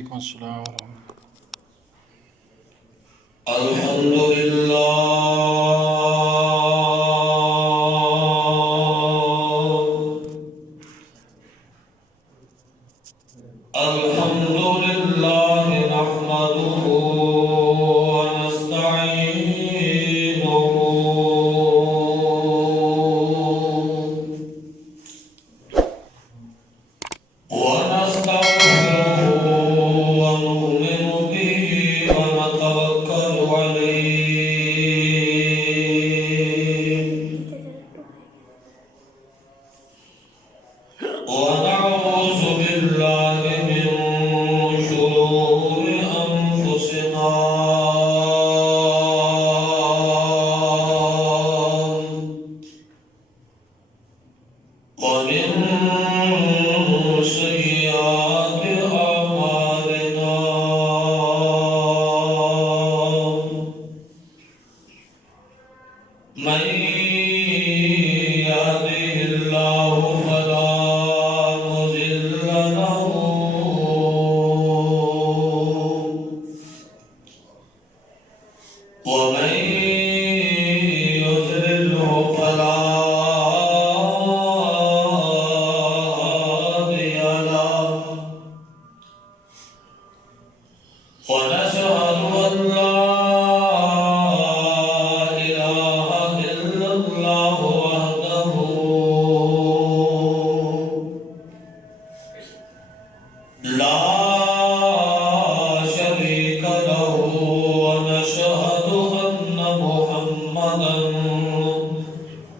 وعلیکم السلام ورحمۃ الحمد لله نحمده ونستعينه ونستغفره ونؤمن به ونتوكل عليه ونعوذ بالله من شرور أنفسنا ومن سيئات أعمالنا من يهده الله فلا مضل له ومن يضلله فلا هادي له ونشهد أن لا إله إلا الله وحده لا شريك له ونشهد أن محمدا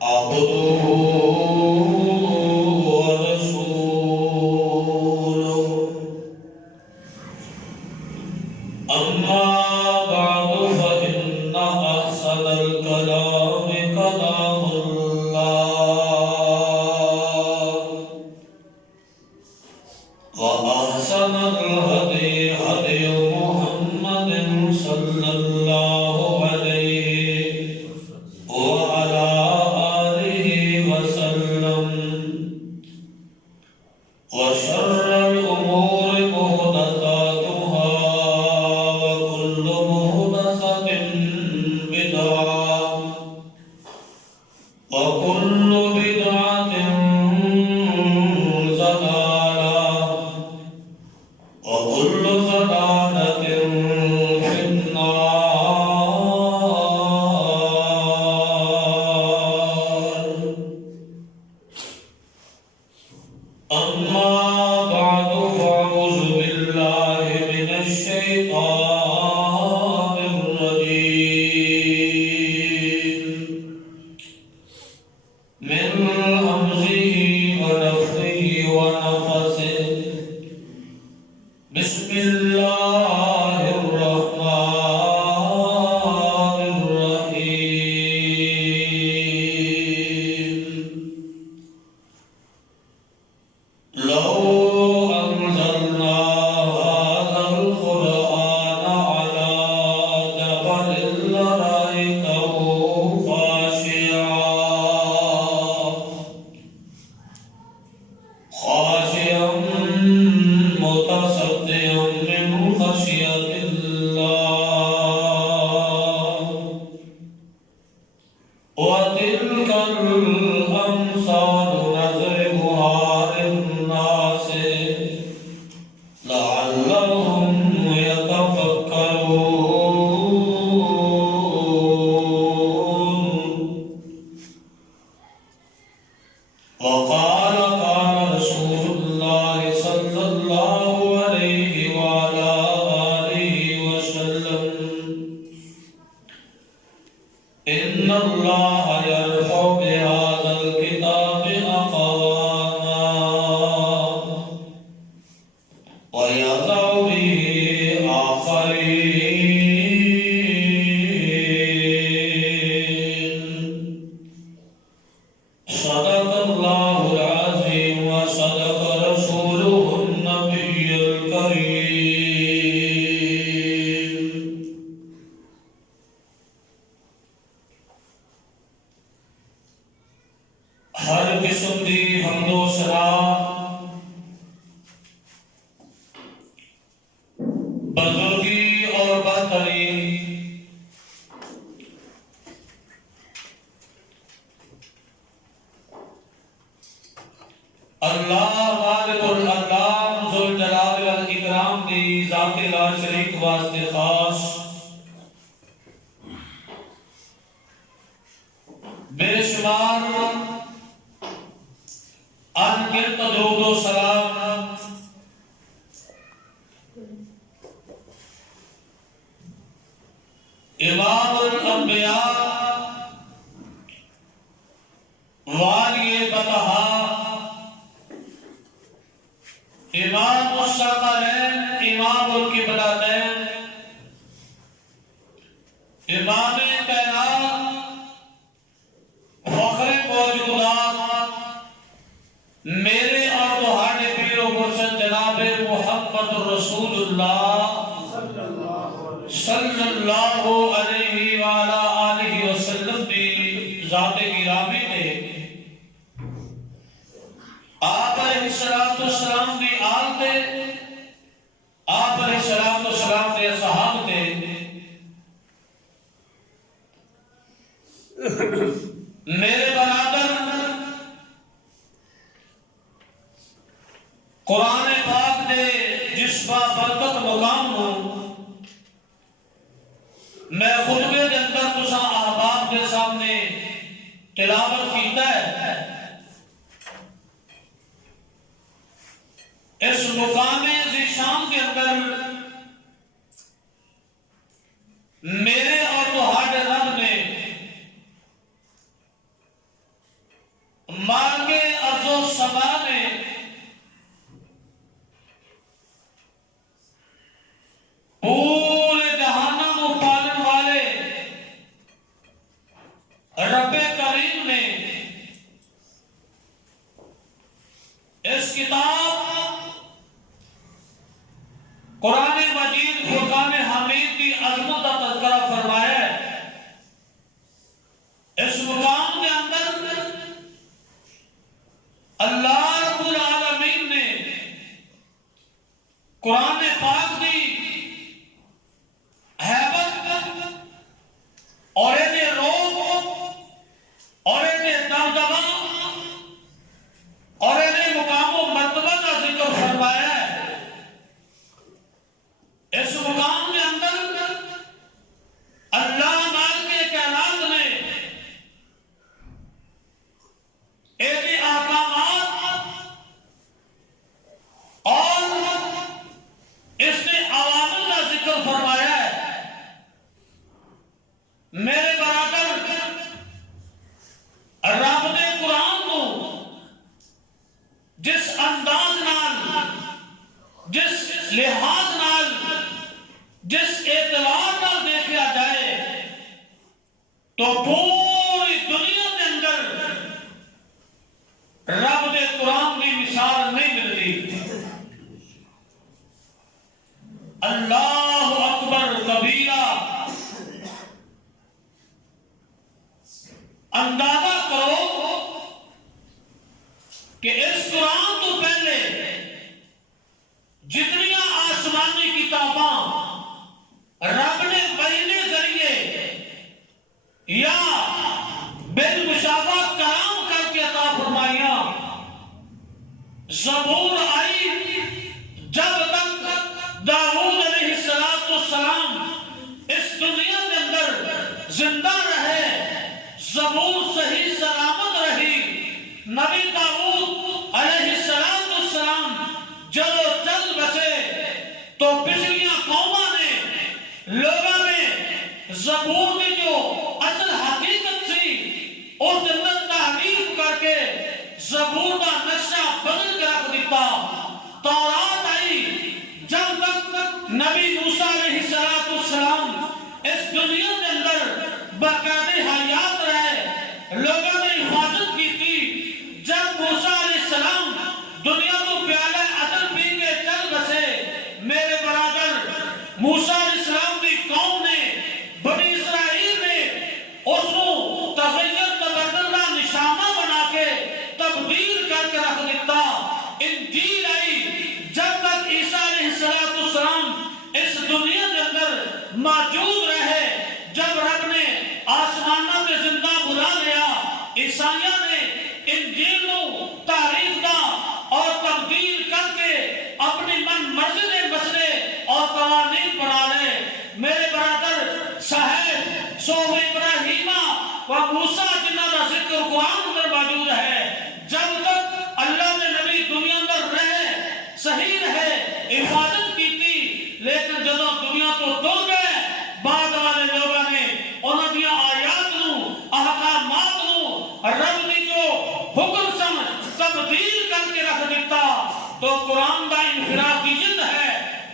عبده ورسوله أما بعد فإن أحسن الكلام كلام الله وأحسن الهدي هدي محمد صلى الله عليه وعلى آله وسلم وشر الأمور محدثاتها وكل محدثة بدعة وكل بدعة ضلالة وكل ضلالة في النار أما بعد فأعوذ بالله من الشيطان الرجيم من همزه ونفخه ونفثه بسم الله الرحمن الرحيم لو أنزلنا هذا القرآن على جبل لرأيته خاشعا متصدعا من خشية الله وتلك الأمثال نضربها للناس لعلهم يتفكرون وقال رسول الله صلى الله عليه وعلى آله وسلم إن الله يرفع بهذا الكتاب أقواما ويضع به آخرين صدق الله العظيم وصدق رسوله النبي الكريم شمار ان گنت درود و سلام امام الانبیاء والی بطحا امام الثقلین امام القبلتین امام کائنات فخر موجودات میرے اور تمہارے پیر و مرشد جناب محمد رسول اللہ صلی اللہ علیہ وآلہ وسلم دی ذات گرامی نے آپ علیہ السلام دی آل دے آپ علیہ السلام دے صحاب دے میرے برادر قرآن پاک دے جس با برکت مقام ہوں میں خطبے کے اندر تسا احباب کے سامنے تلاوت کیتا ہے اس مقام ذیشان کے اندر میرے اور تمہارے رب نے مارگ ارض و سما نے پورے جہانوں کو پالن والے رب کریم نے اس کتاب قرآن مجید فرقان حمید کی عظمت کا تذکرہ فرمایا ہے اس مقام کے اندر اللہ رب العالمین نے قرآن پاک کی حیبت اور انہیں روح اور انہیں دمدمہ اور انہیں مقام و مرتبہ کا ذکر فرمایا ہے اس مقام کے اندر اللہ مالک کائنات نے ایک احکامات اور اس نے عوامل کا ذکر فرمایا ہے میرے برادر رب نے قرآن کو جس انداز نال جس لحاظ نال جس اعتبار نال دیکھا جائے تو پوری دنیا کے اندر رب نے قرآن کی مثال نہیں ملتی اللہ اکبر کبیرہ اندازہ کرو کہ اس قرآن تو پہلے جتنی آسمانی کتاباں رب نے وحی ذریعے یا بالمشافہ کلام کر کے عطا فرمائیاں زبور آئی جب تک داؤد علیہ السلام اس دنیا کے اندر زندہ رہے زبور صحیح سلامت رہی نبی داؤد علیہ السلام جب چل بسے تو پچھلیاں قوموں نے لوگوں نے زبور کی جو اصل حقیقت تھی اس اندر تحریف کر کے زبور کا نقشہ بدل کر رکھ دیتا تورات آئی جب تک نبی موسیٰ علیہ السلام اس دنیا کے اندر باقاعدہ حیات رہے لوگوں نے حفاظت کی تھی جب موسیٰ علیہ السلام دنیا کو پیالہ عدل پی کے چل بسے میرے برادر موسیٰ علیہ السلام کی قوم نے بنی اسرائیل نے اس کو تغیر تبدل کا نشانہ بنا کے تبدیل کر کے رکھ دیتا انجیل آئی جب تک عیسیٰ علیہ السلام اس دنیا کے اندر موجود رہے جب رب نے آسمانوں کے زندہ بلا لیا عیسائیوں نے انجیل کو تحریف کا اور تبدیل کر کے اپنی من مرضی کے مسئلے اور قوانین بنا لے میرے برادر صاحب صوب ابراہیمہ و موسیٰ جنہ کا ذکر قرآن اندر موجود ہے. جب تک اللہ نے نبی دنیا اندر رہے صحیح رہے حفاظت کی تھی، لیکن جب دنیا تو ٹر گئے بعد والے لوگوں نے انہوں دیا آیات نو احکامات نو رب دی جو حکم سن تبدیل کر کے رکھ دیتا. تو قرآن دا انفرادیت ہے،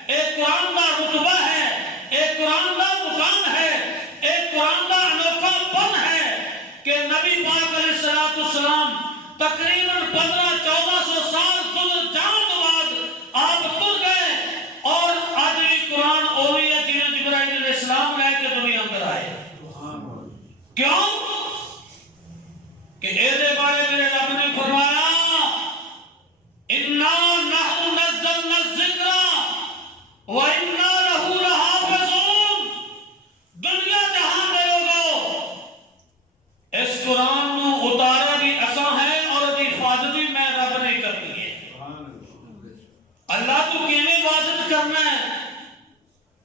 ایک قرآن دا رتبہ ہے، ایک قرآن دا مقام ہے، ایک قرآن دا انوکھا پن ہے کہ نبی پاک علیہ السلام تقریباً 1500-1400 سال گزر جان کے بعد آپ تر گئے اور آج بھی قرآن اوہی ہے جنہیں جبرائیل علیہ السلام لے کے دنیا اندر آئے. کیوں کہ اے دے بارے میرے رب نے فرمایا اِنَّا نَحْنُ نَزَّلْنَا الذِّكْرَ وَإِنَّا لَهُ لَحَافِظُونَ. دنیا جہاں دے لوگو اس قرآن نو اتارا بھی اساں ہے اور دی حفاظت بھی میں رب نے کرنی ہے. اللہ تو کیویں حفاظت کرنا ہے؟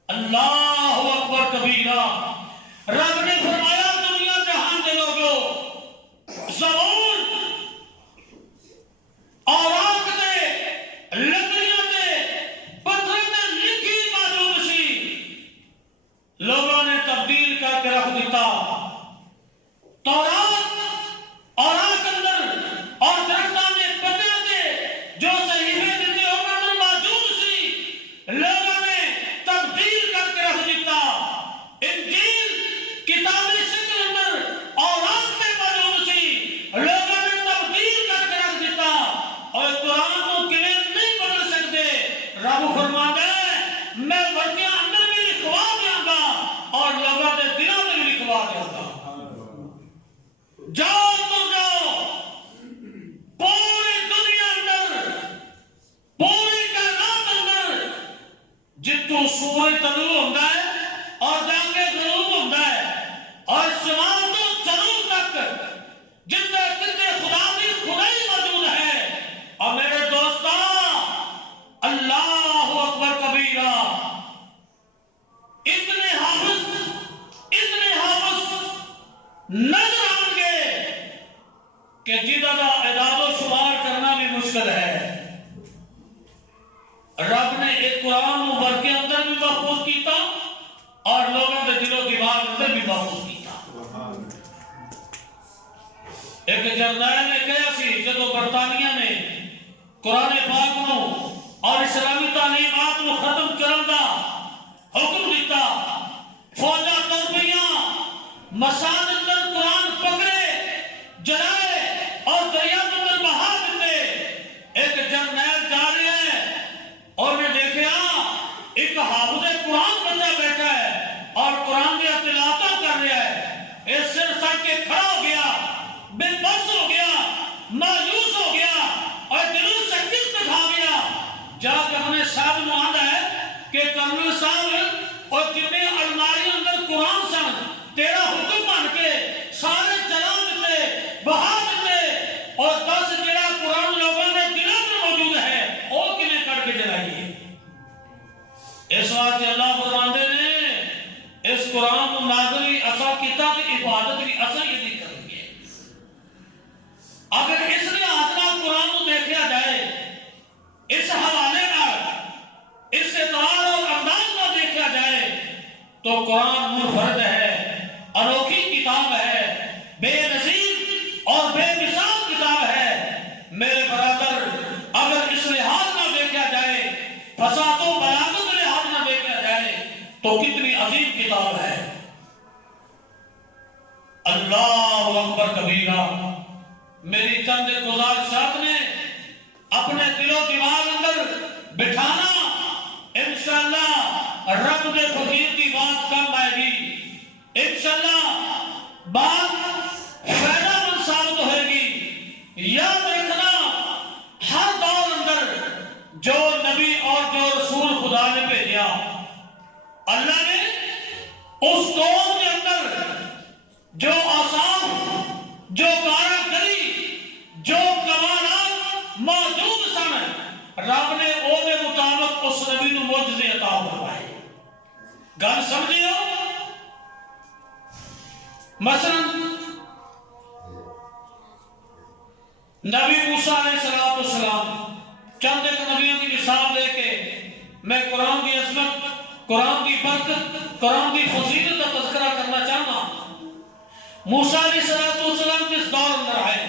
اللہ اکبر کبیرہ. رب نے فرمایا دنیا جہاں دے لوگو زبور اوراق دے لکڑیاں دے پتھر دے لکھی موجود سی، لوگوں نے تبدیل کر کے رکھ دیتا. تورات اوراق اندر اور درختان دے پتیاں دے جو صحیفے دیتے ہو اندر موجود سی، لوگوں نے تبدیل کر کے رکھ دیتا. انجیل کتاب سکر اندر اوراق میں موجود سی، لوگوں نے تبدیل کر کے رکھ دیتا. اور قرآن کو کلے نہیں بدل سکتے. رب فرماتا ہے میں ورقیاں اندر بھی لکھوا دیا گا اور لوگوں کے دلوں میں بھی لکھوا دیا گا. جاؤ تو جاؤ پوری دنیا اندر پوری کائنات اندر جتوں سورج طلوع ہوتا ہے اور جا کے غروب ہوتا ہے اور شمال تو جنوب تک جتنے کتنے خدا کی خدائی موجود ہے. اور میرے دوستاں اللہ اکبر کبیرہ اتنے حافظ نظر آئیں گے کہ جدہ کا اعداد و شمار کرنا بھی مشکل ہے. رب نے ایک قرآن مبارک کے اندر بھی محفوظ کیتا اور لوگوں کے دل و دماغ اندر بھی محفوظ کیتا. ایک جرنیل نے کہا سی جدو برطانیہ نے قرآن پاک نو اور اسلامی تعلیمات کو ختم کرن دا حکم دیتا، فوجاں تر پئیاں مساجد اندر قرآن پکڑے جلائے اور دریا اندر بہا دیتے. ایک جرنیل جا رہے ہیں اور نے دیکھا ایک حافظ قرآن بچہ بیٹھا ہے اور قرآن کی تلاوت کر رہا ہے. اس سر سٹ کے کھڑا ہو گیا، بے بس ہو گیا، مایوس ہو گیا اور دلوں سے کس کھا گیا. جا کے اپنے صاحب نو آندا ہے کہ کرنل صاحب اور جتنے الماری اندر قرآن سن تیرا حکم مان کے سارے جلا دیتے بہا دیتے اور 10 جڑا قرآن لوگوں نے دلوں میں موجود ہے وہ کنے کر کے جلائیے. اس واسطے اللہ فرماندے نے اس قرآن نازل اسا کتاب کی عبادت بھی اسا یہ نہیں کریں گے. اگر اس نے آتنا قرآن کو دیکھا جائے اس حوالے نال اس اعتبار اور انداز میں دیکھا جائے تو قرآن منفرد ہے، انوکھی کتاب ہے، بے نظیر اور بے مثال کتاب ہے. میرے برادر اگر اس لحاظ نہ دیکھا جائے فساد و بلاغت لحاظ نہ دیکھا جائے تو کتنی عظیم کتاب ہے. اللہ اکبر کبیرہ. میری چند گزارشات نے اپنے دل و دماغ اندر بٹھانا، انشاءاللہ رب دے فقیر کی بات کم آئے گی، انشاءاللہ بات فائدہ مند ثابت ہوئے گی. یاد رکھنا ہر دور اندر جو نبی اور جو رسول خدا نے بھیجا اللہ نے اس دور کے اندر جو آسان جو کاراگری جو کمالات موجود سن رب نے او دے مطابق اس نبی نو معجزے عطا فرمائے. گل سمجھیو؟ مثلا نبی موسیٰ علیہ السلام چند ایک نبیوں کی مثال دے کے میں قرآن کی عظمت، قرآن کی برکت، قرآن کی فضیلت کا تذکرہ کرنا چاہنا۔ موسیٰ علیہ السلام جس دور اندر آئے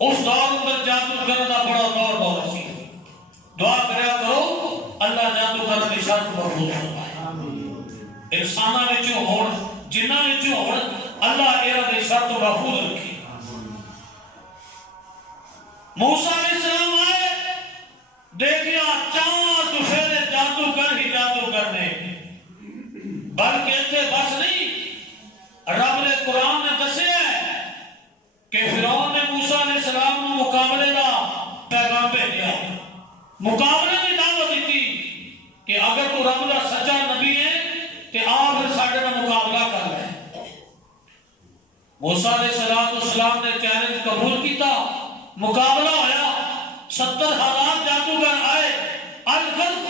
اس دور اندر جادوگر دا بڑا دور سی۔ دعا کریا کرو اللہ جادوگر دی شر تو محفوظ فرمائے، انساناں وچوں ہون جنہاں وچوں ہون اللہ انہاں دی شر تو محفوظ رکھے۔ موسیٰ علیہ السلام آئے، دیکھیا چار دوسرے جادوگر ہی جادوگر نے، بلکہ اتنے بس نہیں، رب نے قرآن نے دسیا ہے کہ فرعون نے موسیٰ علیہ السلام کو مقابلے کا پیغام بھیجا، مقابلے کی دعوت دیتی کہ اگر تو رب کا سچا نبی ہے تو آ پھر ساڈے نال مقابلہ کر لے۔ موسیٰ علیہ السلام نے چیلنج قبول کیتا، مقابلہ ہویا، 70,000 جادوگر آئے۔ الغرب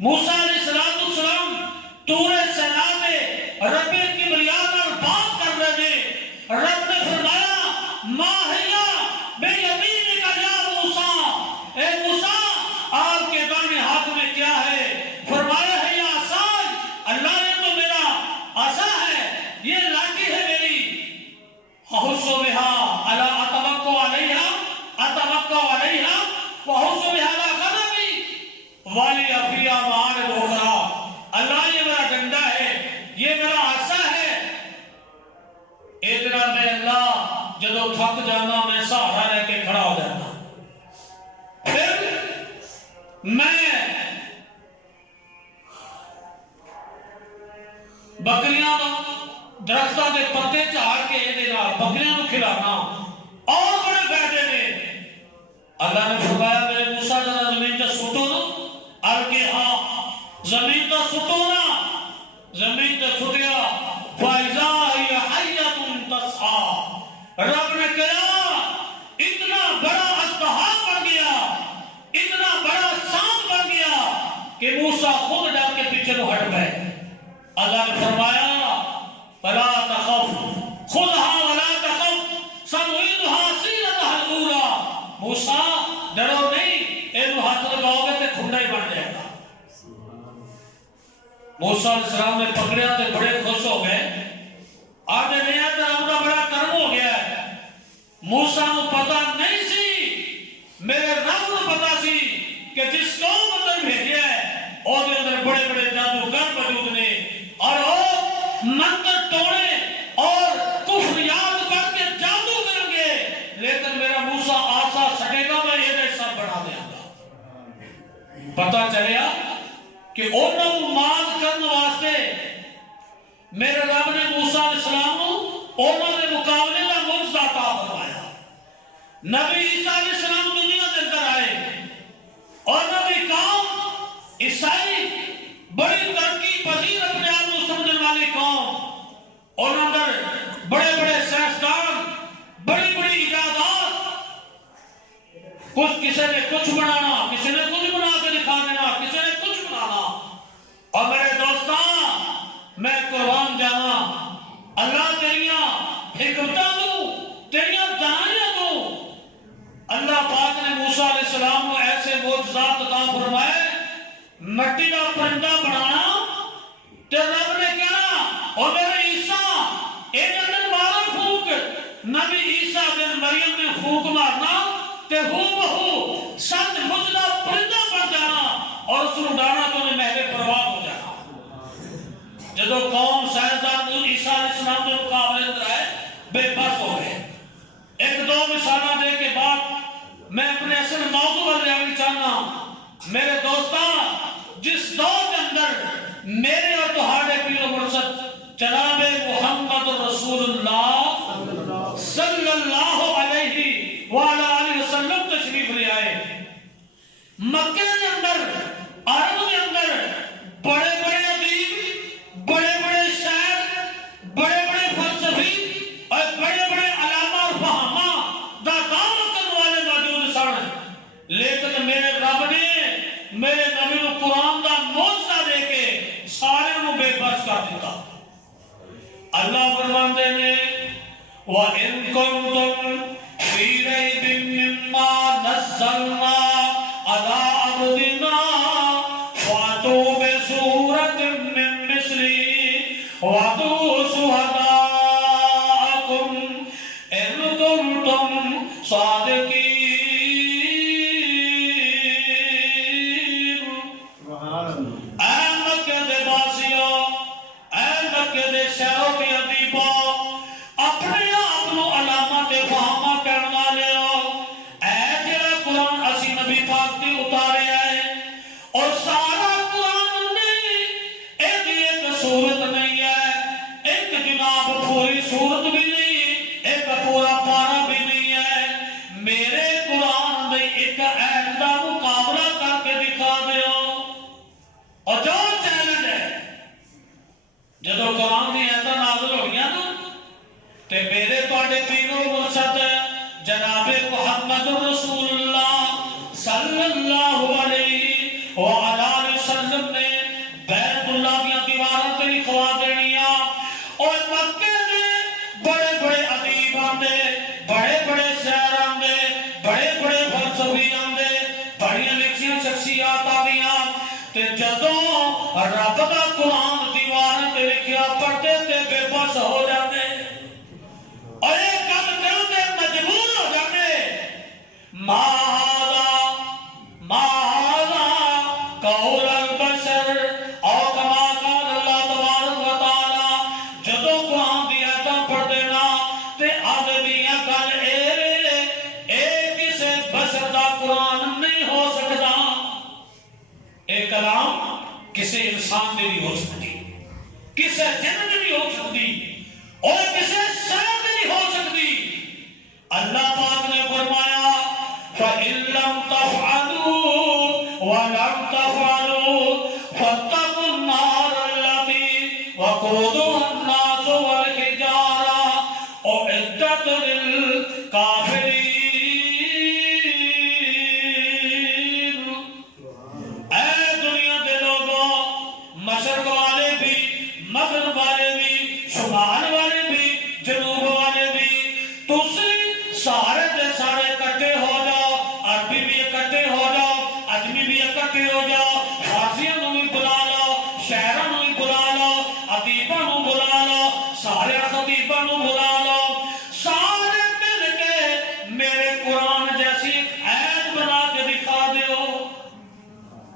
موسیٰ علیہ السلام طور سینا میں رب کبریا نال بات کر رہے ہیں۔ رب نے فرمایا ما ہیا بے یمین کا یا موسیٰ، اے موسیٰ آپ کے دائیں ہاتھ میں کیا ہے؟ فرمایا ہے یا عصا، اللہ نے تو میرا عصا ہے، یہ لاٹھی ہے میری، احس بها الا اتوکل علیہا وحس بها لا غنمی والی افیا معارض اخرى، اللہ یہ میرا ڈنڈا ہے، یہ میرا عصا ہے، ادھر میں اللہ جدو تھک جانا میں سہارا رہ کے کھڑا ہو جانا، پھر میں بکریاں درختوں کے پتے چاڑ کے بکریاں کو کھلانا اور بڑے فائدے نے۔ اللہ نے فرمایا میرے موسیٰ ذرا زمین کا سٹو نا، ارکے ہاں زمین کا سٹو نا، زمین کا سٹیا فائزہ ہی حیّتن تسعی، رب نے کہا اتنا بڑا اژدہا بن گیا، اتنا بڑا سانپ بن گیا کہ موسیٰ خود ڈر کے پیچھے کو ہٹ گئے۔ اللہ نے فرمایا فلا تخف خذها ولا تخف سنعيدها سيرتها الاولى، موسیٰ ڈرو نہیں، اینو ہاتھ لگاؤ گے تے کھنڈا ہی بن جائے گا۔ موسیٰ علیہ السلام نے پکڑیا تے بڑے خوش ہو گئے، آدھے نہیں آتے رب کا بڑا کرم ہو گیا ہے۔ موسیٰ کو پتا نہیں سی، میرے رب کو پتا سی کہ جس قوم اندر بھیجیا ہے اور دے اندر بڑے بڑے جادوگر موجود نے، اور وہ منتر توڑے اور کفر یاد کر کے جادو کریں گے، لیکن میرا موسیٰ آسا سٹے گا، میں یہ سب بنا دیا گا۔ پتا چلیا کہ انہوں مات کرنے واسطے میرے رب نے موسیٰ علیہ السلام کو انہوں نے مقابلے کا معجزہ عطا فرمایا۔ نبی عیسیٰ علیہ السلام دنیا کے اندر آئے اور نبی قوم عیسائی بڑی ترقی پذیر اپنے آپ کو سمجھنے والی قوم، اور اندر بڑے بڑے سائنسدان، بڑی بڑی ایجادات، کچھ کسی نے کچھ بنانا، کسی نے کچھ بنا کے دکھا دینا، کسی نے کچھ بنانا۔ اور میرے دوستان میں قربان جانا، اللہ تیریاں حکمتاں دوں، تیریاں دانائیاں دوں۔ اللہ پاک نے موسیٰ علیہ السلام کو ایسے معجزات عطا فرمائے، مٹی کا پرندہ بنانا، تے رب نے کہنا اور میرے عیسیٰ ایک اندر مارا پھوک، نبی عیسیٰ بن مریم نے پھوک مارنا تے ہو بہو سچ مجدہ پرندہ بن جانا اور اس کو ڈانا تو انہیں محل پرواز ہو جانا۔ جدو قوم سائنسدان عیسیٰ علیہ السلام نے مقابلے اندر آئے، بے بس ہو گئے۔ ایک دو مثالہ دے کے بعد میں اپنے اصل موضوع پر جانا چاہنا۔ میرے دوستان جس دور کے اندر میرے اور تمہارے پیر و مرشد جناب محمد رسول اللہ صلی اللہ علیہ وآلہ وسلم تشریف لے آئے، مکہ کے اندر، عرب کے اندر بڑے بڑے ادیب، بڑے بڑے شاعر، بڑے بڑے فلسفی اور بڑے بڑے علامہ اور فہماں دادان کرنے والے موجود سن، لیکن میرے رب نے میرے نبی کو قرآن کا معجزہ دے کے سارے کو بے بس کر دیتا۔ اللہ فرماندے نے وَإِن كُنتُمْ فِي رَيْبٍ نزلنا على عبدنا فاتوا بسورة من مثله وادعوا شهداءكم إن كنتم صادقين. اے مکہ دے باسیو، اے مکہ دے شہروں کے ادیبو، اپنے آپ نو علامت فہمہ کرن والے ہو، اے جڑا قرآن اسی نبی پاک دی اتارے آئے اور سارا قرآن نہیں، ایک صورت نہیں ہے، ایک جناب پوری صورت بھی نہیں، ایک پورا پارا بھی نہیں ہے، میرے قرآن دے ایک ایت دا مقابلہ کر کے دکھا دیو. اور جو چیلنج ہے جدو قرآن دی ایتاں نازل ہوئیاں نا تے میرے تواڈے پیر و مرشد جناب محمد رسول اللہ صلی اللہ علیہ وآلہ وسلم نے بیت اللہ کی دیواراں تے لکھوا دینیاں. اور مکے دے بڑے بڑے ادیب آندے، بڑے بڑے شاعر آندے، بڑے بڑے فلسفی آندے، بڑیاں لکھیاں شخصیات آندیاں تے جدوں رب دا قرآن دیواراں تے لکھیا پڑھتے تے بے بس ہو جاندے اور ایک کم کرن تے مجبور ہو جاندے. ما هذا قول البشر او کما قال اللہ تبارک و تعالی. جدوں قرآن دی آیتاں پڑھ دینا تے آدمیاں گل اے کسے بشر دا قرآن نہیں ہو سکتا، اے کلام کسی انسان میں نہیں ہو سکتی، کسی جن میں نہیں ہو سکتی اور کسی شاعر میں نہیں ہو سکتی. اللہ پاک نے فرمایا فَإِن لَمْ تَفْعَلُوا وَلَمْ تَفْعَلُوا فَاتَّقُوا النَّارَ الَّتِي وَقُودُهَا النَّاسُ وَالْحِجَارَةُ أُعِدَّتْ لِلْكَافِرِينَ. اے دنیا دے لوگوں، مشرق والے بھی، مغرب والے بھی، شمال والے بھی، جنوب والے بھی، تسی سارے دے سارے اکٹھے ہو جاؤ، عربی بھی اکٹھے ہو جاؤ، عجمی بھی اکٹھے ہو جاؤ، فارسیاں نو بھی بلا لو، شاعراں نو بھی بلا لو، ادیباں نو بلا لو، سارے خطیباں نو بلا لو، سارے مل کے میرے قرآن جیسی ایک ایت بنا کے دکھا دیو.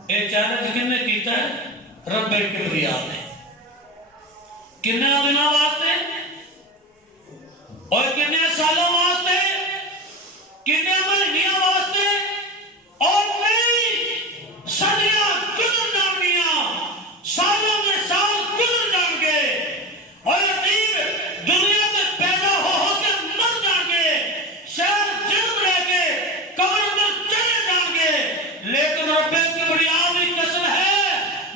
اے چیلنج کن نے کیتا ہے؟ رب کبریا نے. کنے دنوں واسطے اور کنے سالوں واسطے، کنے مہینیاں واسطے اور کئی صدیاں گزر جانگیاں، سالوں میں سال گزر جائیں گے اور یتیم دنیا میں پیدا ہو کے مر جائیں گے، شہر جنم رہ کے قبر میں چلے جائیں گے، لیکن رب کبریا کی قسم ہے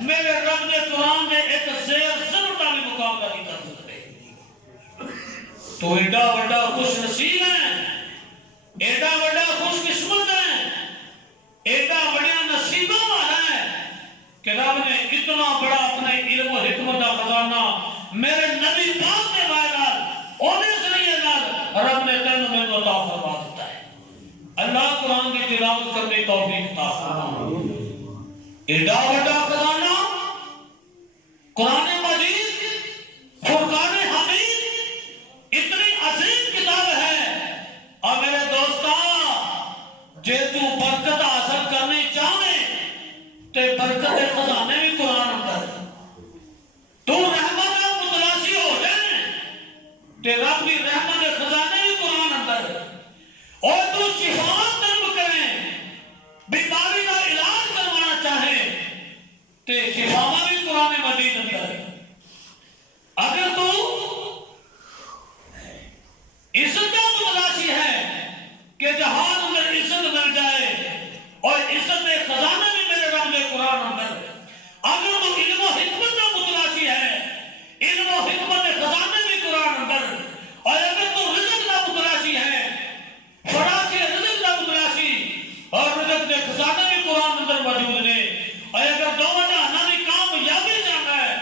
میرے رب نے قرآن نے ایک زیر ضرور کا بھی مقابلہ نہیں کر سکتے. تو ایڈا بڑا خوش نصیب ہے، ایڈا بڑا خوش قسمت ہے، ایڈا بڑا نصیبہ والا ہے کہ رب نے اتنا بڑا اپنے علم و حکمت کا خزانہ میرے نبی پاک کے بارے اونے ذریعے نال رب نے تینوں میں عطا فرما دیتا ہے. اللہ قرآن کی تلاوت کرنے توفیق عطا فرما. ایڈا بڑا خزانہ قرآن مجید، فرقان حمید اتنی عظیم کتاب ہے. اور میرے دوستا جے تو برکت حاصل کرنی چاہے تے برکت خزانے بھی قرآن اندر، تو رحمت متلاسی ہو جائے تے رب کی رحمت خزانے بھی قرآن اندر، اور تو شفاعت طلب کریں، بیماری کا علاج کروانا چاہے تے شفاعت بھی قرآن مجید اندر. اگر تو عزت کا متلاشی ہے کہ جہان اندر عزت مل جائے اور عزت خزانہ بھی میرے رب نے قرآن اندر، اگر تو علم و حکمت کا متلاشی ہے، علم و حکمت خزانے بھی قرآن اندر، اور اگر تو رزق کا متلاشی ہے، فراخ رزق کا متلاشی اور رزق کے خزانے بھی قرآن اندر موجود نے، اور اگر دو جہانوں کی کامیابی چاہتا ہے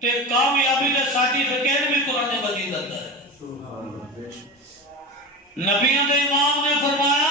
تے کامیابی کے سرٹیفکیٹ بھی قرآن مجید اندر ہے. نبیوں کے امام نے فرمایا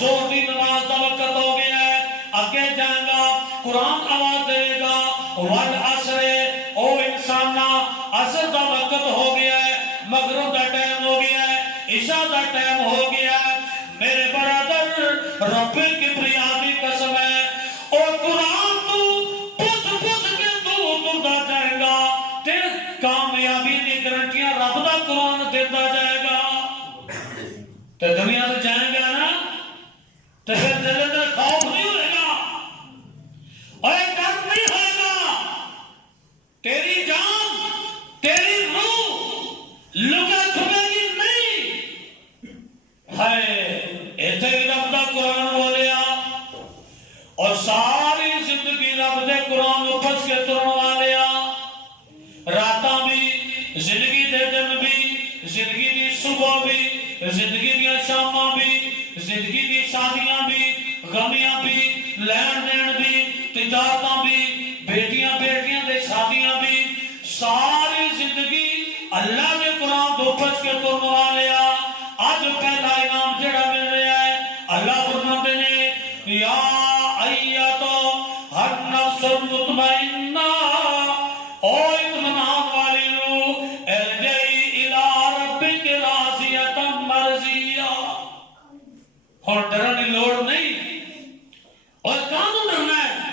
زور دی نماز دا وقت ہو گیا ہے، اگے جائے گا قرآن آواز دے گا والعصر او انسانا عصر دا وقت ہو گیا ہے، مغرب دا ٹائم ہو گیا ہے، عشاء دا ٹائم ہو گیا ہے۔ میرے برادر رب کبریا دی قسم ہے اور قرآن تو پوچھ پوچھ کے تو اتردا جائے گا تے کامیابی دی گارنٹیاں رب دا قرآن دیتا جائے گا تے دنیا سے جائیں گا نا تے پھر دل اندر خوف نہیں ہوئے گا اور ڈر نہیں ہوئے گا، تیری جان تیری روح لکے چھپے گی نہیں۔ ہے ایتھے ہی رب دا قرآن بولیا اور ساری زندگی رب دے قرآن اپس کے ترن والیا، راتاں بھی زندگی دے دن بھی، زندگی دی صبح بھی، زندگی دی شاماں بھی، زندگی دی شادیاں بھی، غمیاں بھی، لین دین بھی، تجارتاں بھی، بیٹیاں بیٹیاں دے شادیاں بھی، ساری زندگی اللہ کے قرآن تو پچ کے ترن والیا۔ آج پہلا انعام جڑا مل رہا ہے، اللہ فرماتے نے یا ایتو ہر نفس مطمئنہ، او اطمینان والی روح ارجعی الی ربک راضیۃ مرضیہ۔ اور ڈرنے کی لوڑ نہیں، اور کانوں ڈرنا ہے،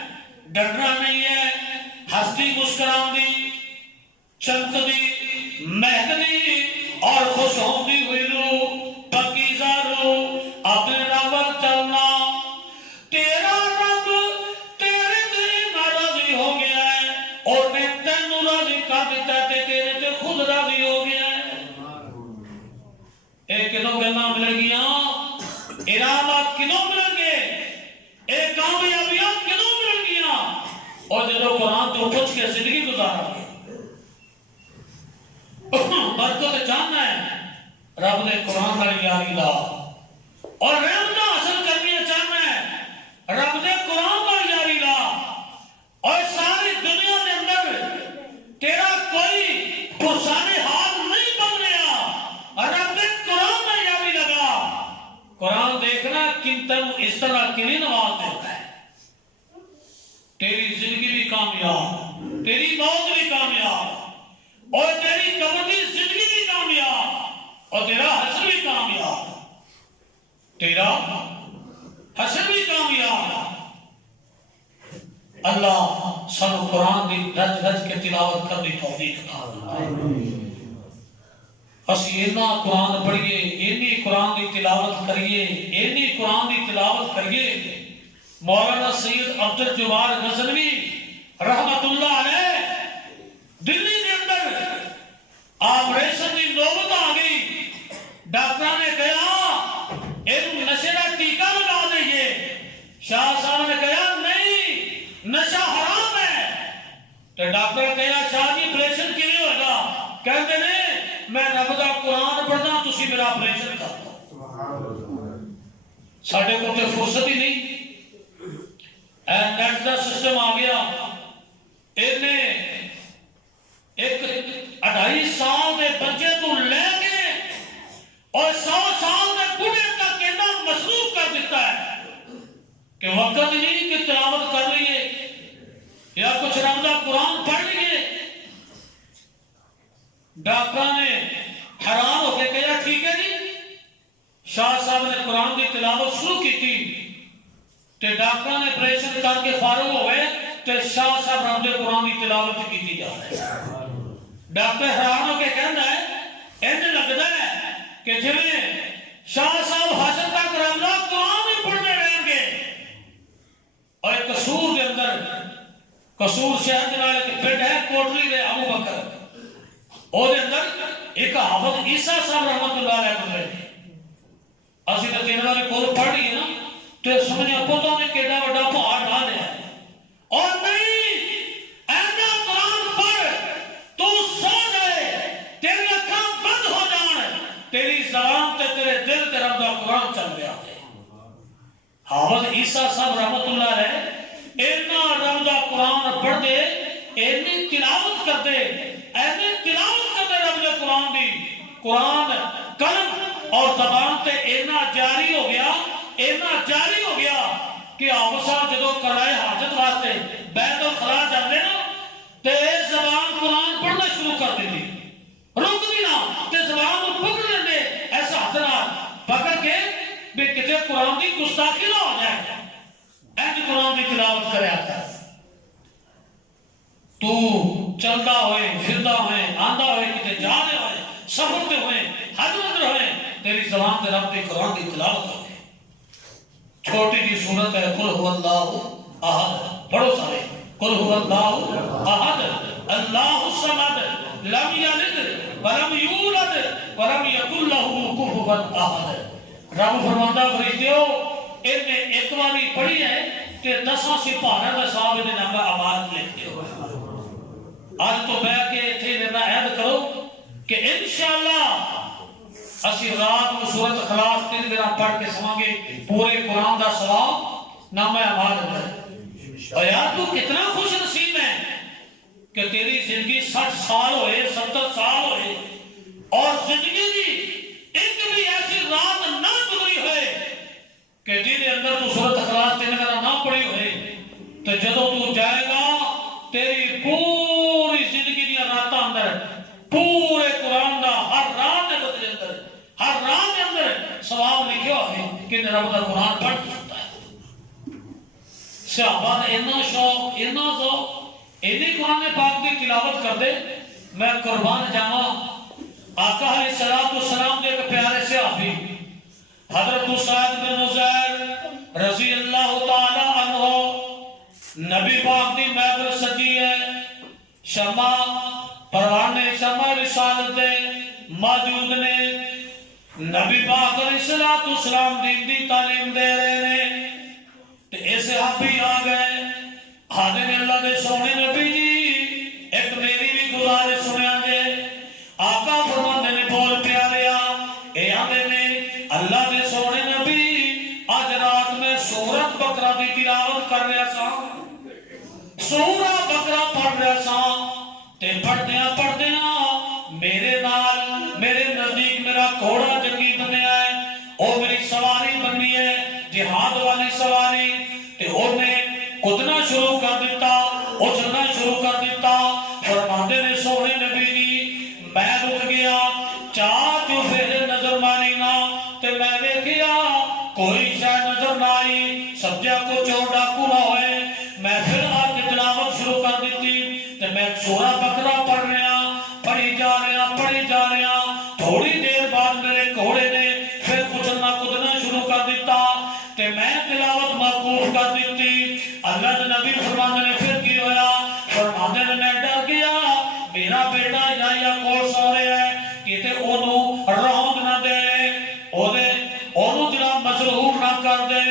ڈرنا نہیں ہے، ہستی مسکران دی، چمکدی مہکدی اور خوش ہوندی ہوئی روح، پاکیزہ روح، اپنے رب چلنا۔ تیرا رب تیرے تے ناراضی ہو گیا ہے اور میں تینوں راضی کر دیتا ہے، تیرے تے خود راضی ہو گیا ہے۔ ایک کدوں گلنا مل گیا، انعامات کدوں مل گئے، ایک کامیابیاں کدوں مل گیا، اور جدو قرآن تو پوچھ کے زندگی گزارا گیا۔ برکت چاہنا ہے رب نے قرآن والی یاری لا، اور رحمتہ حاصل کرنی چاہنا ہے رب نے قرآن والی یاری لا، اور ساری دنیا کے اندر تیرا کوئی پرسان حال نہیں بن رہا، رب نے قرآن والی یاری لگا۔ قرآن دیکھنا تم اس طرح کیوں نواز دیتا ہے، تیری زندگی بھی کامیاب، تیری موت بھی کامیاب، اور تیری قبر کی زندگی بھی کامیاب، اور تیرا حشر بھی کامیاب، تیرا حشر بھی کامیاب۔ اللہ سب قرآن دی رج رج کے تلاوت کرنے توفیق عطا فرمائے۔ اسی اینا قرآن پڑھیے، اینی قرآن دی تلاوت کریے، اینی قرآن دی تلاوت کریے۔ مولانا سید عبد الجبار غزنوی رحمت اللہ علیہ دلی کے اندر آپریشن کی نوبت آ گئی، ڈاکٹر نے کہا ایک نشے کا ٹیکہ لگا دئیے، شاہ صاحب نے کہا نہیں نشہ حرام ہے، تو ڈاکٹر کہا شاہ جی آپریشن کیوں ہوگا، کہتے ہیں میں رب دا قرآن پڑھنا تسی میرا آپریشن کر دو۔ ساڑھے کو تو فرصت ہی نہیں، نیٹ دا سسٹم آ گیا، انہیں ایک 2.5 سال دے بچے تو لے کے اور 100 سال دے بڑھے تک اتنا مصروف کر دیتا ہے کہ وقت نہیں کہ تلاوت کر لیے یا کچھ رب دا قرآن پڑھ لیے۔ ڈاکٹر نے حیران ہو کے کہا ٹھیک ہے جی، شاہ صاحب نے قرآن کی تلاوت شروع کی تھی، تے ڈاکٹر نے آپریشن کر کے فارغ ہوئے تے شاہ صاحب رب دے قرآن کی تلاوت کی جا رہی ہے۔ ڈاکٹر حیران ہو کے کہنا ہے انج لگتا ہے کہ جویں شاہ صاحب حشر تک رب دا قرآن ہی پڑھتے رہیں گے۔ اور ایک قصور دے اندر، قصور شہر دے والے کے پنڈ ہے کوٹلی دے ابو بکر، اور دے اندر ایک حافظ عیسیٰ صاحب رحمت اللہ علیہ گزرے، اسی تے تین والے کول پڑھ رہی ہے نا تے سمجھے پتہ نے کیڑا بڑا پہاڑ ڈھا دیا، اور نہیں ایسا قرآن پڑھ تو سو جائے، تیری اکھاں بند ہو جان، تیری زبان تے تیرے دل تے رب دا قرآن چل رہا ہے۔ حافظ عیسیٰ صاحب رحمت اللہ علیہ اینا رب دا قرآن پڑھ دے، اینی تلاوت کر دے، اینی تلاوت کر دے رب دے قرآن دی، قرآن قلم اور زبان تے اینا جاری ہو گیا، اینا کہ قرآن کی گستاخی نہ ہو جائے اینج قرآن کی تلاوت کرے آتا ہے تو چلتا ہوئے پھرتا ہوئے آندہ ہوئے کتے جانے ہوئے سفرتے ہوئے حضرت ہوئے تیری زبان تے رب کے قرآن کی تلاوت ہوئے چھوٹی جی صورت ہے قل هو اللہ احد پڑھو سارے قل هو اللہ احد اللہ الصمد لم یلد ولم یولد ولم یکن له کفوا احد رب فرماتا فرشتیو ان نے ایک باری پڑھی ہے کہ 10 سپارہ کا ثواب دے نام اعمال لکھتے ہو آج تو بیٹھ کے تھے میرا عہد کرو کہ انشاءاللہ اسی رات کو سورۃ اخلاص 3 بار پڑھ کے سماں گے پورے قرآن دا ثواب نام اعمال ہے اور یار تو کتنا خوش نصیب ہے کہ تیری زندگی 60 سال ہوئے 70 سال ہوئے اور زندگی دی ایک بھی ایسی رات نہ گزری ہوئے کہ جن اندر تو سورۃ اخلاص 3 بار نہ پڑھی ہوئے تو جدوں تو جائے گا تیری پوری زندگی دی راتاں اندر پورے قرآن دا ہر رات دے بدلے اندر ہر رات دے اندر ثواب لکھیا ہے کہ رب دا قرآن پڑھ سکتا ہے صحابہ نے اتنا شوق اتنا ذوق انہی قرآن پاک کی تلاوت کر دے میں قربان جاواں آقا علیہ الصلوۃ والسلام دے ایک پیارے صحابی حضرت سعد بن عزیر رضی اللہ تعالی عنہ نبی پاک دی محفل سجی ہے شمع پروانے شمع رسالت دے موجود نے نبی پاک علیہ الصلوۃ والسلام دین دی تعلیم دے رہے نے تے ایسے صحابی آ گئے آدھے نے اللہ دے سونے نبی جی ایک میری بھی گزارش سنیا جے آقا فرماندے نے بول پیاریا اے آدھے نے اللہ دے سونے نبی آج رات میں سورۃ بقرہ دی تلاوت کر رہا سا سورہ بقرہ پڑھ رہا سا تے پڑھدیاں میرے نال میرے نزدیک میرا گھوڑا جنگی بنیا ہے او میری سواری بنی ہے جہاد والی سواری تے اونے کودنا شروع کر دیتا اچھلنا شروع کر دیتا فرماندے نے سونے نبی جی میں رک گیا چاہ جو پھر نظر ماری نہ تے میں دیکھیا کوئی شاید نظر نہ آئی سبجہ کو چور ڈاکو نہ ہوئے میں پھر آج کی تلاوت شروع کر دیتی تے میں سورہ بقرہ پڑھ رہا پڑھی جا رہا تھوڑی دیر بعد میرے گھوڑے نے پھر اچھلنا کودنا شروع کر دیتا تے میں تلاوت موقوف کر دیتی اللہ دے نبی فرماندے نے پھر کی ہویا فرماندے نے میں ڈر گیا میرا بیٹا یا کول سو رہا ہے کتے اونوں روند نہ دے اونوں جناب مصروف نہ کر دے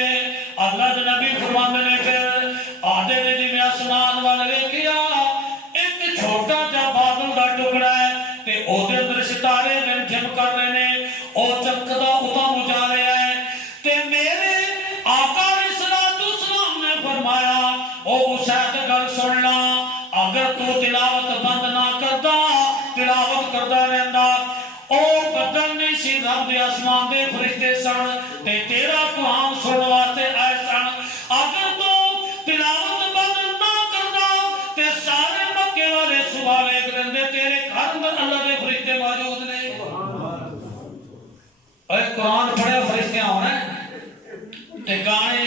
اللہ دے نبی فرماندے نے پھر آدھے نے جی میں آسمان وال ویکھیا ایک چھوٹا جا بادل دا ٹکڑا ہے تے او دے اندر ستارے رم جھم کر رہے نے او چمکدا اتم جا رہا ہے تے میرے آقا علیہ الصلوۃ والسلام نے فرمایا او شاید گل سن لا اگر تو تلاوت بند نہ کرتا تلاوت کرتا رہندا او بدل نہیں سی رب دے آسمان دے فرشتے سن تے تیرا قرآن سنن واسطے آئے سن اگر تو تلاوت بند نہ کرتا تے سارے مکے والے صبح ویکھ لیندے تیرے گھر اندر اللہ دے فرشتے موجود نے اے قرآن پڑھے فرشتے ہونا تے گانے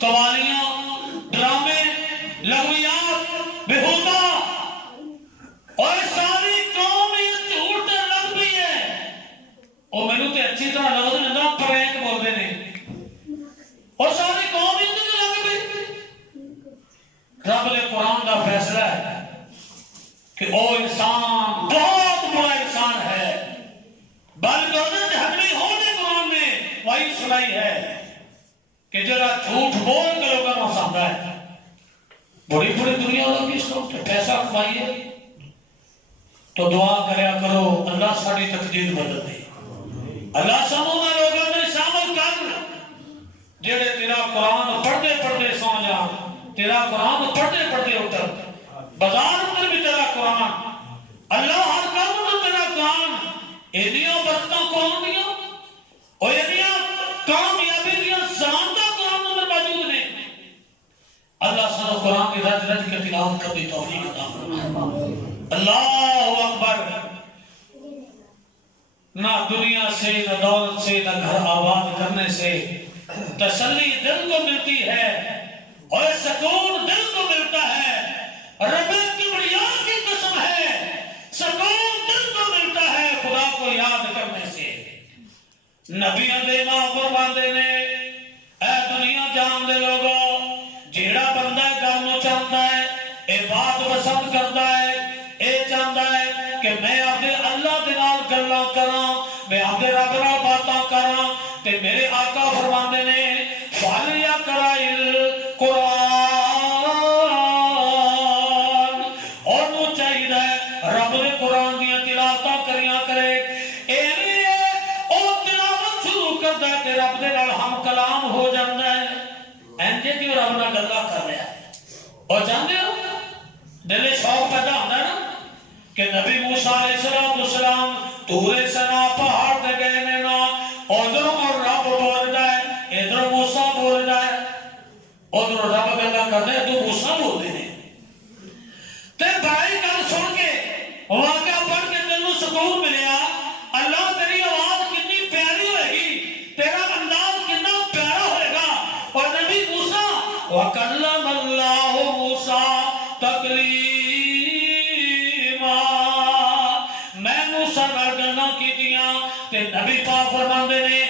قوالیاں ڈرامے لغویات بیہودہ اور ساری قوم اس جھوٹ تے لگ پئی ہے او مینوں تے اچھی طرح لفظ نہ پرینک بولدے نے اور ساری قوم اس تے لگ پئی رب نے قرآن دا فیصلہ ہے کہ او انسان بہت بڑا انسان ہے بلکہ انہوں نے حقلی ہونے قرآن میں وہی سنائی ہے کہ جرا جھوٹ بول کے لوگوں کو ہنساتا ہے بڑی بڑی دنیا والا کس طرح پیسہ کمائیے تو دعا کریا کرو اللہ ساری تقدیر بدل دے اللہ ساموں میں لوگوں میں شامل کر جڑے تیرا قرآن پڑھتے پڑھتے سو جان تیرا قرآن پڑھتے پڑھتے اٹھر بازار اندر بھی تیرا قرآن اللہ ہر کام میں تیرا قرآن ایدیاں برکتاں قرآن دیاں اور ایدیاں کامیابی دیاں زمانتہ قرآن میں موجود نے اللہ سنو قرآن کی رج رج کے تلاوت کرنے توفیق عطا فرمائے اللہ اکبر نہ دنیا سے نہ دولت سے نہ گھر آباد کرنے سے تسلی دل کو ملتی ہے اور سکون دل کو ملتا ہے. رب کبریا کی قسم ہے سکون دل کو ملتا ہے خدا کو یاد کرنے سے. نبیاں دے ماں فرماندے نے اے دنیا جان دے لوگوں جیڑا بندہ گل نو چاہتا ہے اے بات پسند کرتا ہے اے چاہتا ہے کہ میں اپنے اللہ دے نال گلاں کراں میں اپنے رب نال باتاں کراں تے میرے آقا فرماندے نے فالیا کرائل قرآن اور نو چاہیے رب نے قرآن دیا تلاوتاں کریاں کرے. اے رب دے نال ہم کلام ہو جاتا ہے انجے کہ رب نال گلاں کر رہا ہے. اور جانتے ہو دل شوق پیدا ہوتا ہے نا کہ نبی موسیٰ علیہ السلام طور سنا پہاڑ تے گئے نے نا ادھر رب بولدا ہے ادھر موسیٰ بولدا ہے ادھر رب گلاں کردا ہے تو موسیٰ بولدے نے تے بھائی گل سن کے واقعہ پڑھ کے دل نوں سکون ملیا. اللہ تیری آواز کتنی پیاری ہوئے گی تیرا انداز کتنا پیارا ہوئے گا. اور نبی موسیٰ وَكَلَّمَ اللَّهُ مُوسَىٰ تَكْلِيمًا میں موسیٰ نال گلاں کیتیاں تے نبی پاک فرماندے نے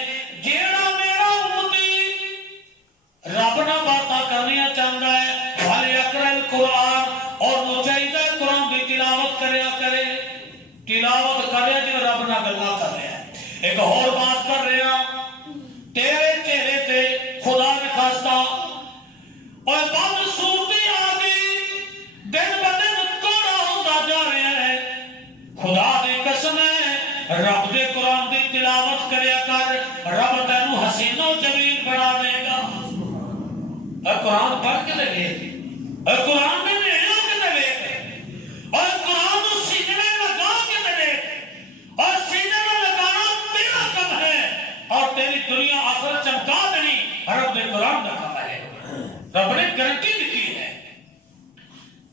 جیڑا میرا امتی رب نال باتاں کرنیاں چاہندا ہے فَلْيَقْرَأْ الْقُرْآنَ اور وہ چاہیے قرآن کی تلاوت کریا کرے تلاوت کرے جو رب نال گلاں کر رہا ہے. ایک اور بات کر رہا تیرے چہرے تے خدا نے خواستہ اور بد صورتی آ گئی دن بدن کوڑا ہوتا جا رہا ہے. خدا دی قسم ہے رب دے قرآن دی تلاوت کریا کر رب تینوں حسین و جمیل بنا دے گا. اے قرآن پڑھ کے دے اے قرآن دے نیڑے کے دے اور قرآن کو سینے میں لگا کے دے اور سینے میں لگانا تیرا کم ہے اور تیری دنیا آخرت چمکا دینی رب دے قرآن کا کم ہے. رب نے گارنٹی دیتی ہے.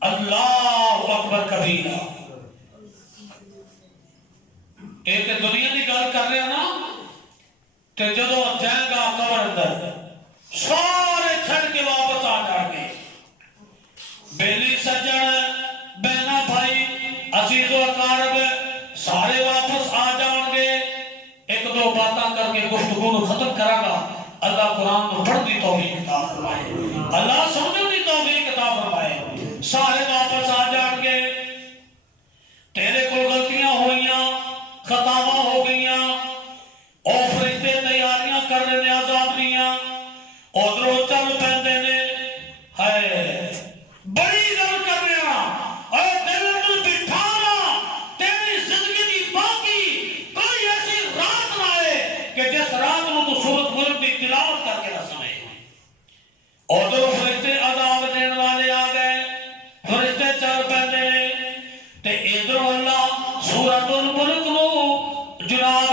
اللہ اکبر کبیرہ. ایک دنیا کی گل کر رہے نا کہ جدو جائے گا قبر اندر سارے چھڑ کے واپس آ جائیں گے. بیلی سجن بہنا بھائی عزیز و اقارب سارے واپس آ جان گے. ایک دو باتاں کر کے گفتگو کو ختم کرا گا. اللہ قرآن کو پڑھ دی توفیق عطا فرمائے اللہ سمجھنے دی توفیق عطا فرمائے. سارے واپس آ جان گے. تیرے کو غلطیاں ہوئیاں خطاواں ہو گئیاں اور فرشتے تیاریاں کر رہے ہیں عذاب دیاں ادھروں چل پیندے نے ہائے بڑی گل کر رہے ہیں اور دل میں بٹھانا تیری زندگی دی باقی کوئی ایسی رات نہ آئے کہ جس رات میں تو سورت ملک دی تلاوت کر کے نہ سنے. ادھروں فرشتے عذاب دین والے آ گئے فرشتے چل پیندے نے تے ادھروں اللہ سورت الملک نو جناب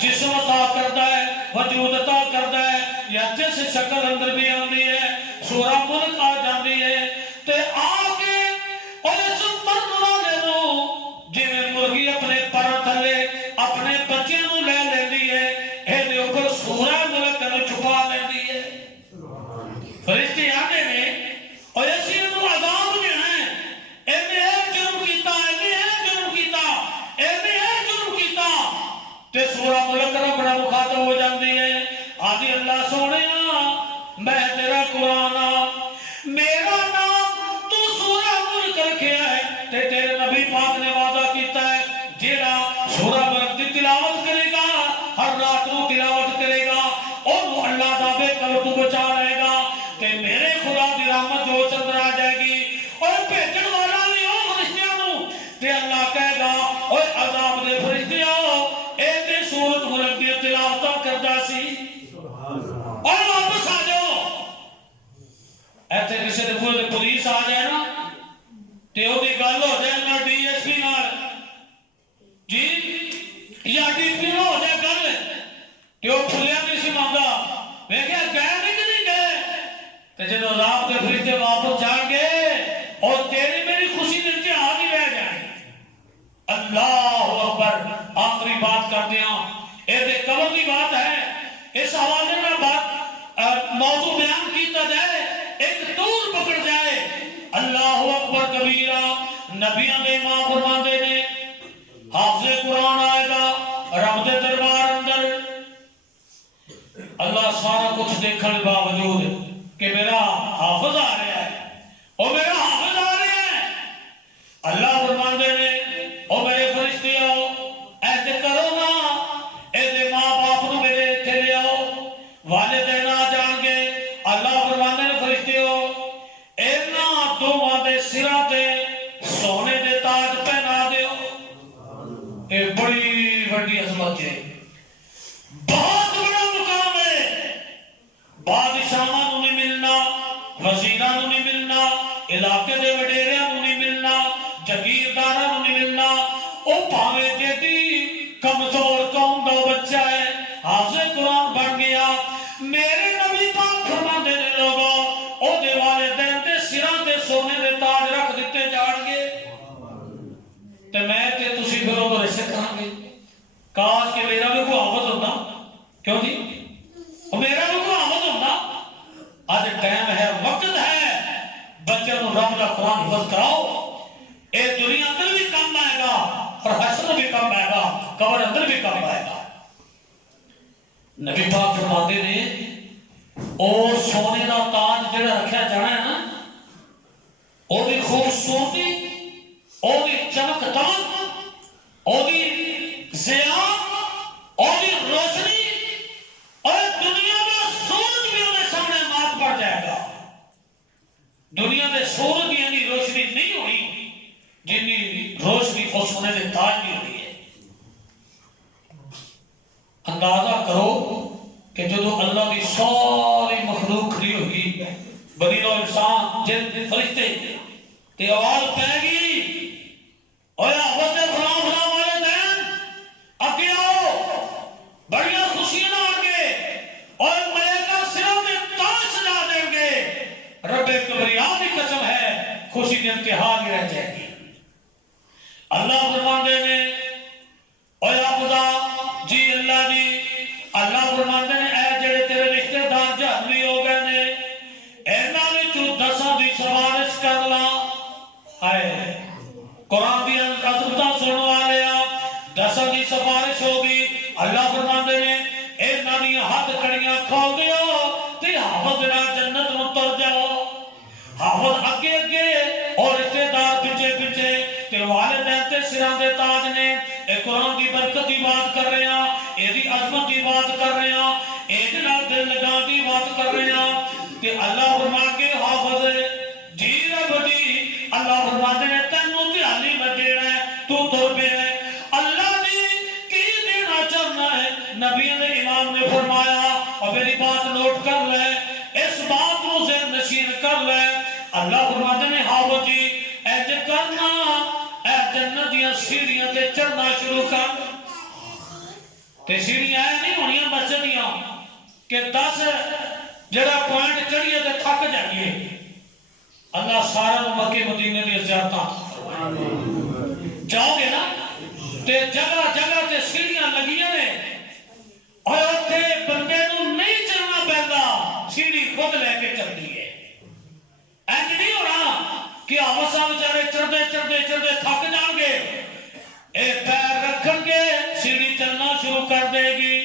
جسم عطا کرتا ہے وجود عطا کرتا ہے یا جس شکل اندر بھی آندی ہے سورہ ملک آ جاندی ہے تے آ کے اور اس مرد والے نو جویں مرغی اپنے پر تھلے اپنے بچے نو لے لیندی ہے اے دے اوپر سورہ ملک نو چھپا لیندی ہے. فرشتے آندے نے اور اسی نو عذاب دینا ہے اینے اے جرم کیتا اینے اے جرم کیتا اینے اے جرم کیتا تے سورہ ملک رب نال مخاطب ہو جاندی ہے. آدھی اللہ سونیا میں تیرا قرآن میرا نام تو سورہ ملک رکھیا ہے تے تیرے نبی پاک نے وعدہ کیتا ہے جیڑا سورہ ملک دی تلاوت کرے گا ہر رات کو تلاوت کرے گا اور وہ اللہ دا بے قلب تو بچا رہے گا تے میرے خدا دی رحمت جو چندر آ جائے گی اور بھیجن والا بھی ہو فرشتیاں نو تے اللہ کہے گا اور عذاب دے فرشتیاں اے تے سورت ملک دی تلاوت کردا سی اور واپس آ جاؤ. ایتھے کسی دے پورے پولیس آ جائے نا تے او دی گل ہو جائے نا ڈی ایس پی نال جی یا ڈی پی ہو جائے گل تے او کھلیا نہیں سی مانگا ویکھیا گئے نہیں کہ نہیں گئے تے جدوں رات دے فرشتے واپس جان گے اور تیری میری خوشی دل چ آ نہیں رہ جائے. اللہ اکبر. آخری بات کرتے ہیں اے دے قبر دی بات ہے اس حوالے میں بات نبیوں دے امام فرماندے نے حافظ قرآن آئے گا رب دے دربار اندر، اللہ سارا کچھ دیکھنے کے باوجود کہ میرا حافظ آ رہا ہے، اور میرا حافظ آ رہا ہے، اللہ فرماندے نے او میرے فرشتے آؤ ایسے کرو نا، ایسے ماں باپ نو میرے اتنے لے آؤ، والدین آ جان گے، اللہ فرماندے نے فرشتے ہو اینا دوواں دے سراں تے سونے دے تاج پہنا دیو۔ اے بڑی بڑی عظمت ہے، بہت بڑا مقام ہے، بادشاہاں نو نہیں ملنا، وزیراں نو نہیں ملنا، علاقے دے وڈیریاں نو نہیں ملنا، جگیرداراں نو نہیں ملنا، او پاوے جیڑی کمزور قوم دا بچہ ہے حافظ قرآن بن گیا، میرے نبی پاک فرماندے نے لوگوں او دے والدین دے سراں تے سونے دے تاج رکھ دیتے جان گے، تے میں تے تسی پھر او رشتے کھان گے۔ کاش کہ میرا بھی کوئی حافظ ہوتا، کیوں جی میرا بھی کوئی حافظ ہوتا۔ آج ٹائم ہے، وقت ہے، بچوں کو رب دا قرآن حفظ کراؤ، اے دنیا اندر بھی کام آئے گا اور حشر بھی کام آئے گا، قبر اندر بھی کام آئے گا۔ نبی پاک فرماتے نے او سونے دا تاج جڑا رکھا جانا ہے نا، او دی خوبصورتی، او دی چمک دمک، او دی ضیاء، او دی روشنی، اور دنیا میں سورج بھی انہیں سامنے مات پڑ جائے گا۔ دنیا میں سورج کی یعنی روشنی نہیں ہوئی جنی روشنی کو سونے دے تاج کی ہوئی ہے۔ اندازہ کرو کہ جو اللہ کی ساری مخلوق کھڑی ہوگی، بنی نوع انسان، جن فرشتے تے آواز پہ گی، اور آواز فلاں فلاں والدین اگے آؤ، بڑیاں خوشیاں آ گے، اور ملائکہ سروں میں تاج سجا دیں گے، رب کبریاء کی قسم ہے خوشی کے انتہا میں رہ جائے گی۔ اللہ فرماندے نے اور یا خدا جی اللہ جی، اللہ فرماندے نے اے جڑے تیرے رشتے دار جہنمی ہو گئے نے، اینا بھی تو 10 دی سفارش کر لا۔ آئے قرآن دی عظمتاں سننے والے 10 دی سفارش ہوگی، اللہ فرماندے نے اینا دی ہاتھ کڑیاں کھول دیو تے حافظ نہ جنت میں اتر جاؤ۔ حافظ اگے اگے اور رشتے دار پیچھے پیچھے، تے والدین تے سراں دے تاج نے۔ اے قرآن دی برکت دی بات کر رہے ہیں، اے دی عظمت دی بات کر رہے ہیں، اے دے نال دل لگا دی بات کر رہے ہیں کہ اللہ فرمان کے حافظ جی رب جی، اللہ فرماتے نے تینوں دیالی میں دینا ہے، تو تر پہ ہے، اللہ جی کی دینا چاہنا ہے۔ نبی نے امام نے فرمایا، اور میری بات نوٹ کر لے، اس بات کو ذہن نشین کر لے، اللہ فرماتے نے حافظ جی ایسے کرنا، اے جنت دیا سیڑھیاں تے چڑھنا شروع کر۔ تے سیڑھیاں نہیں ہونیاں مسجدیاں کہ 10 جڑا پوائنٹ چڑھیے تے تھک جائیے، اللہ سارا مکے مدینے دی زیارتاں جاؤ گے نا تے جگہ جگہ تے سیڑھیاں لگیاں نے، اور اتنے بندے نو نہیں چلنا پہندا، سیڑھی خود لے کے چلتی ہے۔ اینج نہیں ہونا کہ آوسا بچارے چڑھتے چڑھتے چڑھتے تھک جان گے، اے پیر رکھن گے سیڑھی چلنا شروع کر دے گی۔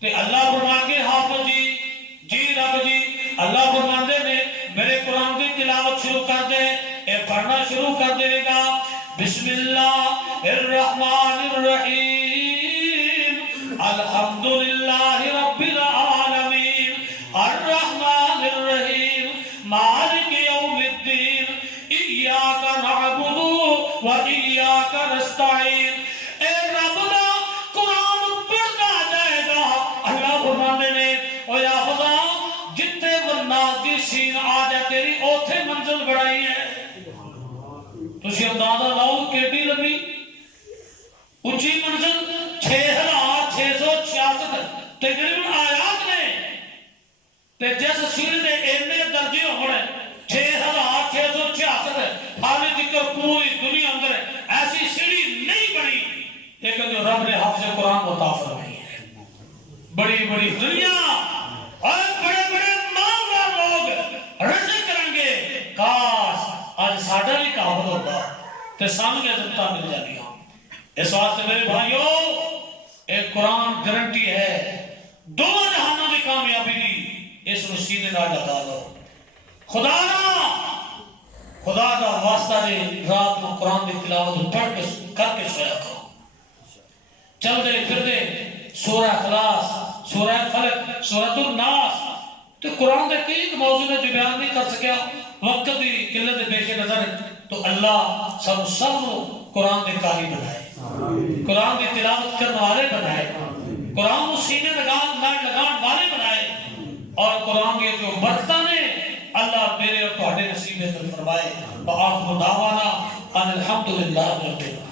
تے اللہ فرمان کے حافظ جی جی رب جی، اللہ فرماندے نے میرے قرآن کی تلاوت شروع کر دے، اے پڑھنا شروع کر دے گا۔ بسم اللہ الرحمن الرحیم، الحمدللہ رب العالمین، الرحمن الرحیم، مالک یوم الدین، ایاک نعبد و ایاک نستعین۔ اے رب دا قرآن پڑھتا جائے گا، اللہ فرماندے نے او یا خدا جتے والناس دی سین آ جائے تیری اوتھے منزل بڑھائی ہے۔ تسی اندازہ لاؤ کیٹی لگی اچھی منزل 6666 تقریباً آیات نے، تے جس سین دے اینے درجے ہونے 6666 حالی ذکر پوری دنیا اندر ایسی سیڑھی نہیں بنی لیکن جو رب نے حافظ قرآن عطا فرمائی ہے۔ بڑی بڑی دنیا اور بڑے بڑے مالدار لوگ رزق کریں گے، کاش آج ساڈا بھی کافر ہوتا، تے سامنے عزتاں مل جانیاں. اس واسطے میرے بھائیوں ایک قرآن گارنٹی ہے دونوں جہانوں کی کامیابی دی. اس سینے نال لگا دو. خدا دا واسطہ دے رات کو قرآن دی تلاوت پڑھ کے کر کے سویا کرو. چل دے پھر دے سورہ اخلاص، سورہ فلق، سورۃ الناس تو قرآن دے کئی موضوع نے جو بیان نہیں کر سکیا وقت دی قلت دے پیش نظر. تو اللہ سب قرآن دے قاری بنائے، قرآن دی تلاوت کرنے والے بنائے، قرآن کو سینے لگان والے بنائے، اور قرآن کے جو برکتاں نے اللہ میرے اور تہاڈے نصیب میں فرمائے. وآخر دعوانا ان الحمدللہ رب العالمین.